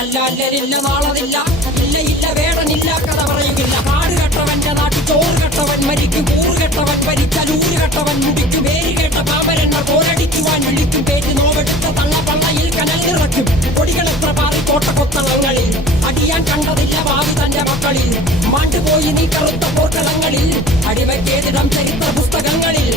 അല്ലല്ലില്ല നാളതില്ല, ഇല്ല ഇല്ല വേടനില്ല കഥ പറയുകില്ല. കാട് കെട്ടവന്റെ നാട്ടിൽ ചോറ് കെട്ടവൻ മരിക്കും, കൂറ് കെട്ടവൻ ഭരിച്ചാൽ ഊര് കെട്ടവൻ മുടിക്കും. പേര് കേട്ട പാമ്പരെണ്ണ പോരടിക്കുവാൻ വിളിക്കും, പേറ്റ് നോവെടുത്ത തള്ളപ്പള്ളയിൽ കനൽ നിറയ്ക്കും. കൊടികളെത്ര പാറി കോട്ട കൊത്തളങ്ങളിൽ അടിയാൻ കണ്ടതില്ല ഭാവി തന്റെ മക്കളിൽ. മാണ്ടുപോയി നീ കറുത്ത പോർക്കളങ്ങളിൽ, അടിവയ്ക്കേതിടം ചരിത്ര പുസ്തകങ്ങളിൽ.